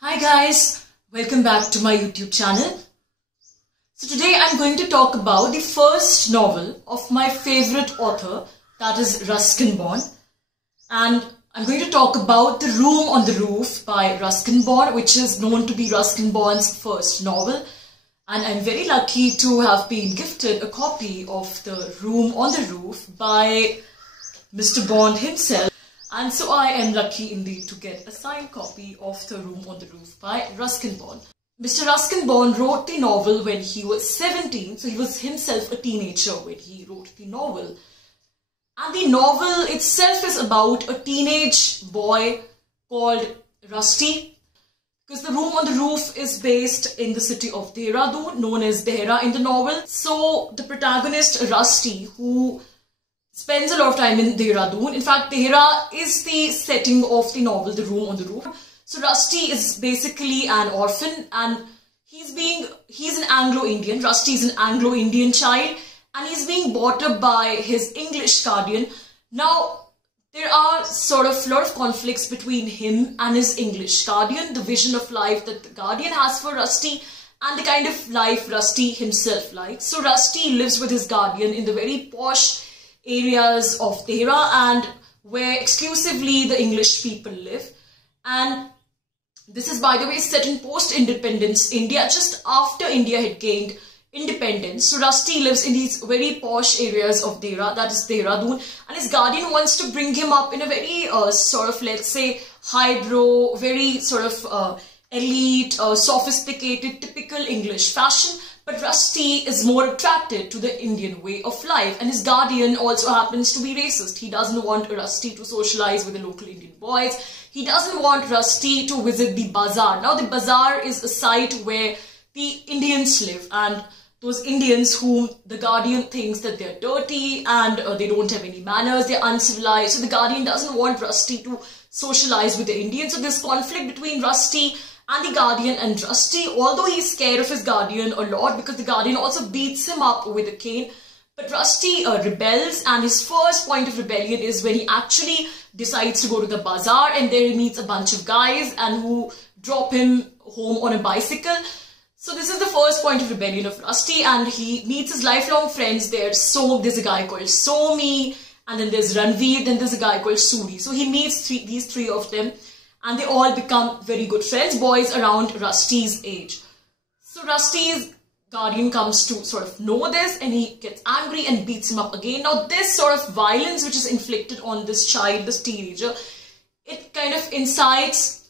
Hi guys, welcome back to my YouTube channel. So today I'm going to talk about the first novel of my favorite author, that is Ruskin Bond. And I'm going to talk about The Room on the Roof by Ruskin Bond, which is known to be Ruskin Bond's first novel. And I'm very lucky to have been gifted a copy of The Room on the Roof by Mr. Bond himself. And so I am lucky indeed to get a signed copy of The Room on the Roof by Ruskin Bond. Mr. Ruskin Bond wrote the novel when he was 17, so he was himself a teenager when he wrote the novel. And the novel itself is about a teenage boy called Rusty, because The Room on the Roof is based in the city of Dehradun, known as Dehra in the novel. So the protagonist Rusty, who spends a lot of time in Dehradun. In fact, Dehra is the setting of the novel The Room on the Roof. So Rusty is basically an orphan, and he's an Anglo-Indian. Rusty is an Anglo-Indian child, and he's being brought up by his English guardian. Now, there are sort of a lot of conflicts between him and his English guardian, the vision of life that the guardian has for Rusty, and the kind of life Rusty himself likes. So Rusty lives with his guardian in the very posh areas of Dehra, and where exclusively the English people live. And this is, by the way, set in post-independence India, just after India had gained independence. So Rusty lives in these very posh areas of Dehra, that is Dehradun, and his guardian wants to bring him up in a very sort of, let's say, highbrow, very sort of elite, sophisticated, typical English fashion. But Rusty is more attracted to the Indian way of life, and his guardian also happens to be racist. He doesn't want Rusty to socialize with the local Indian boys. He doesn't want Rusty to visit the bazaar. Now, the bazaar is a site where the Indians live, and those Indians whom the guardian thinks that they're dirty and they don't have any manners, they're uncivilized. So the guardian doesn't want Rusty to socialize with the Indians. So there's conflict between Rusty and the guardian and Rusty, although he's scared of his guardian a lot because the guardian also beats him up with a cane. But Rusty rebels, and his first point of rebellion is when he actually decides to go to the bazaar, and there he meets a bunch of guys and who drop him home on a bicycle. So this is the first point of rebellion of Rusty, and he meets his lifelong friends there. So there's a guy called Somi, and then there's Ranveer, then there's a guy called Suri. So he meets these three of them, and they all become very good friends, boys around Rusty's age. So Rusty's guardian comes to sort of know this, and he gets angry and beats him up again. Now, this sort of violence which is inflicted on this child, this teenager, it kind of incites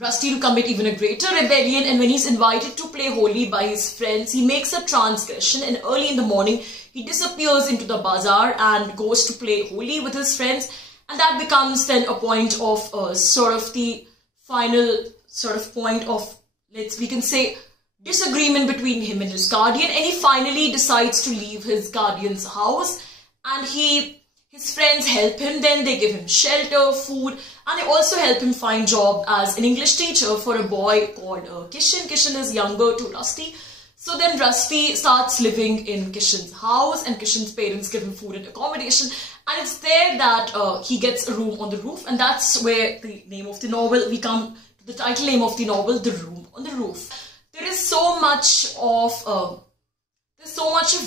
Rusty to commit even a greater rebellion. And when he's invited to play Holi by his friends, he makes a transgression, and early in the morning he disappears into the bazaar and goes to play Holi with his friends. And that becomes then a point of sort of the final sort of point of, we can say, disagreement between him and his guardian. And he finally decides to leave his guardian's house, and his friends help him. Then they give him shelter, food, and they also help him find job as an English teacher for a boy called Kishan. Kishan is younger to Rusty. So then Rusty starts living in Kishan's house, and Kishan's parents give him food and accommodation. And it's there that he gets a room on the roof, and that's where the name of the novel, we come to the title name of the novel, The Room on the Roof. There is so much of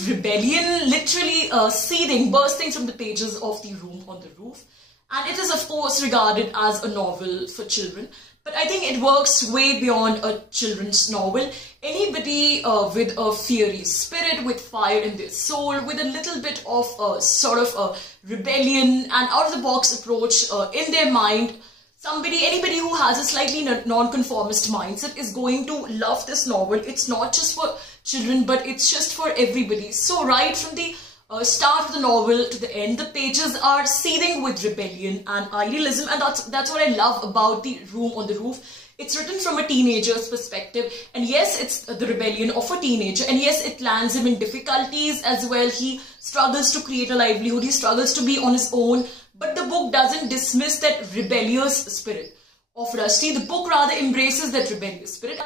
rebellion, literally seething, bursting from the pages of The Room on the Roof. And it is, of course, regarded as a novel for children. But I think it works way beyond a children's novel. Anybody with a fiery spirit, with fire in their soul, with a little bit of sort of a rebellion and out-of-the-box approach in their mind, anybody who has a slightly non-conformist mindset is going to love this novel. It's not just for children, but it's just for everybody. So right from the start of the novel to the end, the pages are seething with rebellion and idealism, and that's what I love about The Room on the Roof. It's written from a teenager's perspective, and yes, it's the rebellion of a teenager, and yes, it lands him in difficulties as well. He struggles to create a livelihood, he struggles to be on his own, but the book doesn't dismiss that rebellious spirit of Rusty. The book rather embraces that rebellious spirit.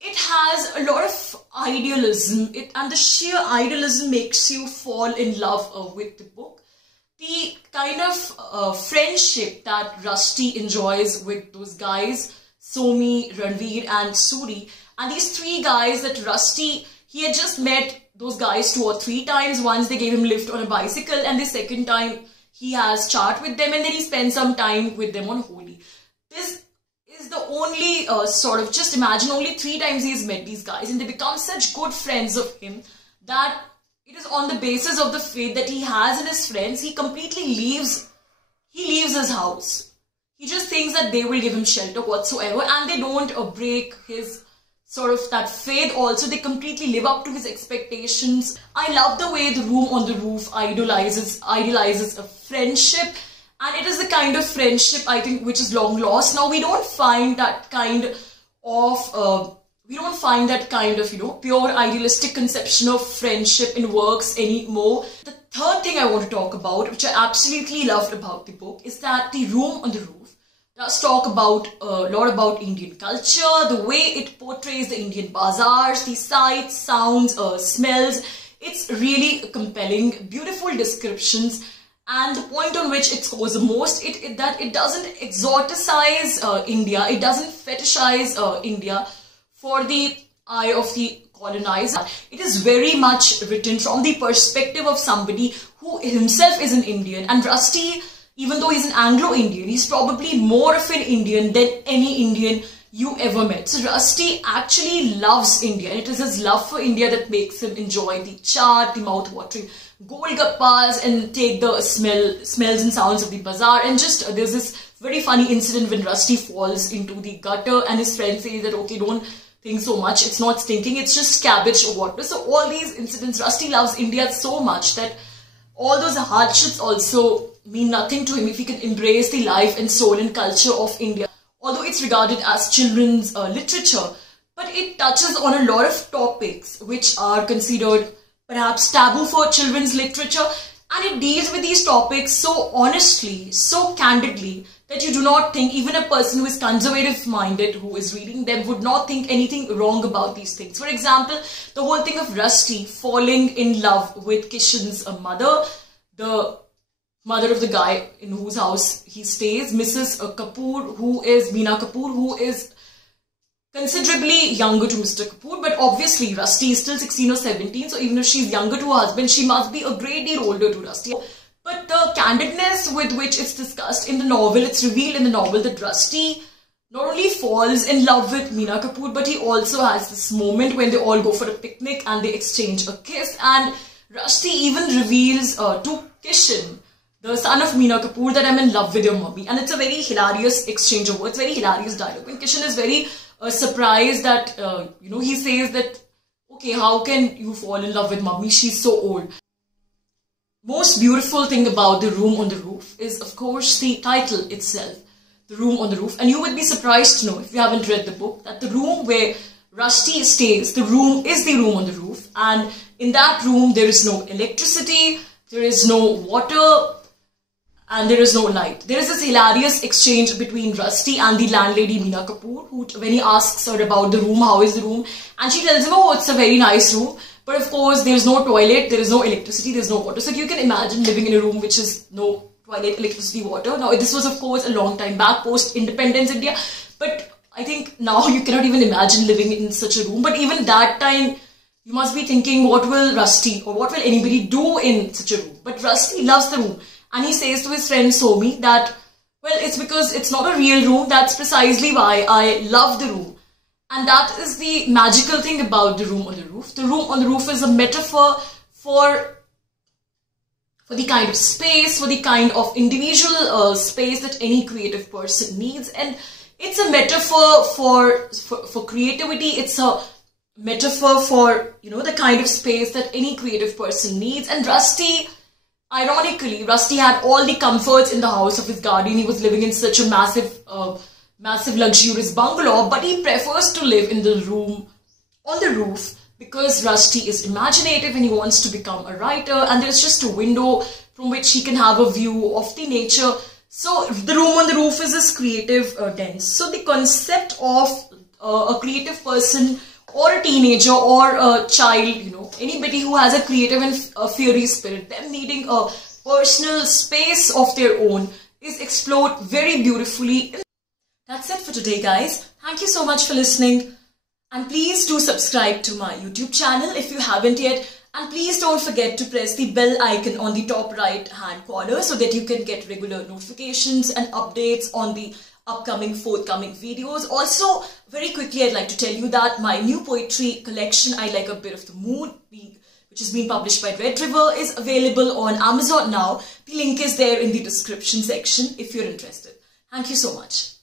It has a lot of idealism, and the sheer idealism makes you fall in love with the book. The kind of friendship that Rusty enjoys with those guys Somi, Ranveer and Suri. And these three guys that Rusty, he had just met those guys 2 or 3 times. Once they gave him lift on a bicycle, and the second time he has chat with them, and then he spends some time with them on Holi. This is the only just imagine, only 3 times he's met these guys, and they become such good friends of him that it is on the basis of the faith that he has in his friends, he completely leaves his house. He just thinks that they will give him shelter whatsoever, and they don't break his sort of that faith also. They completely live up to his expectations. I love the way The Room on the Roof idolizes a friendship, and it is the kind of friendship, I think, which is long lost. Now, we don't find that kind of pure idealistic conception of friendship in works anymore. The third thing I want to talk about, which I absolutely loved about the book, is that The Room on the Roof does talk about a lot about Indian culture, the way it portrays the Indian bazaars, the sights, sounds, smells. It's really compelling, beautiful descriptions, and the point on which it scores the most, that it doesn't exoticize India, it doesn't fetishize India for the eye of the colonizer. It is very much written from the perspective of somebody who himself is an Indian, and Rusty, even though he's an Anglo-Indian, he's probably more of an Indian than any Indian you ever met. So Rusty actually loves India, and it is his love for India that makes him enjoy the chaat, the mouth-watering golgappas, and take the smells and sounds of the bazaar. And just there's this very funny incident when Rusty falls into the gutter, and his friend says that, okay, don't think so much, it's not stinking, it's just cabbage or water. So all these incidents, Rusty loves India so much that all those hardships also mean nothing to him if he can embrace the life and soul and culture of India. Although it's regarded as children's literature, but it touches on a lot of topics which are considered perhaps taboo for children's literature, and it deals with these topics so honestly, so candidly, that you do not think, even a person who is conservative-minded, who is reading them, would not think anything wrong about these things. For example, the whole thing of Rusty falling in love with Kishan's mother, the mother of the guy in whose house he stays, Mrs. Kapoor, who is Meena Kapoor, who is considerably younger to Mr. Kapoor, but obviously Rusty is still 16 or 17, so even if she's younger to her husband, she must be a great deal older to Rusty. But the candidness with which it's discussed in the novel, it's revealed in the novel that Rusty not only falls in love with Meena Kapoor, but he also has this moment when they all go for a picnic and they exchange a kiss, and Rusty even reveals to Kishan, the son of Meena Kapoor, that I'm in love with your mummy. And it's a very hilarious exchange of words, very hilarious dialogue. And Kishan is very surprised that, he says that, okay, how can you fall in love with mummy? She's so old. Most beautiful thing about The Room on the Roof is, of course, the title itself, The Room on the Roof. And you would be surprised to know, if you haven't read the book, that the room where Rusty stays, the room is the room on the roof. And in that room, there is no electricity, there is no water, and there is no light. There is this hilarious exchange between Rusty and the landlady Meena Kapoor, who, when he asks her about the room, how is the room, and she tells him, oh, it's a very nice room, but of course there is no toilet, there is no electricity, there is no water. So you can imagine living in a room which is no toilet, electricity, water. Now this was of course a long time back, post-independence India, but I think now you cannot even imagine living in such a room. But even that time, you must be thinking, what will Rusty or what will anybody do in such a room? But Rusty loves the room. And he says to his friend Somi that, well, it's because it's not a real room. That's precisely why I love the room. And that is the magical thing about The Room on the Roof. The Room on the Roof is a metaphor for the kind of space, for the kind of individual space that any creative person needs. And it's a metaphor for creativity. It's a metaphor for, the kind of space that any creative person needs. And Rusty, ironically, Rusty had all the comforts in the house of his guardian. He was living in such a massive luxurious bungalow, but he prefers to live in the room on the roof because Rusty is imaginative and he wants to become a writer, and there's just a window from which he can have a view of the nature. So the room on the roof is this creative dense. So the concept of a creative person or a teenager or a child, anybody who has a creative and a fiery spirit, them needing a personal space of their own, is explored very beautifully. That's it for today, guys. Thank you so much for listening. And please do subscribe to my YouTube channel if you haven't yet. And please don't forget to press the bell icon on the top right hand corner so that you can get regular notifications and updates on the forthcoming videos. Also, very quickly, I'd like to tell you that my new poetry collection, I Like a Bit of the Mood, which is being published by Red River, is available on Amazon now. The link is there in the description section if you're interested. Thank you so much.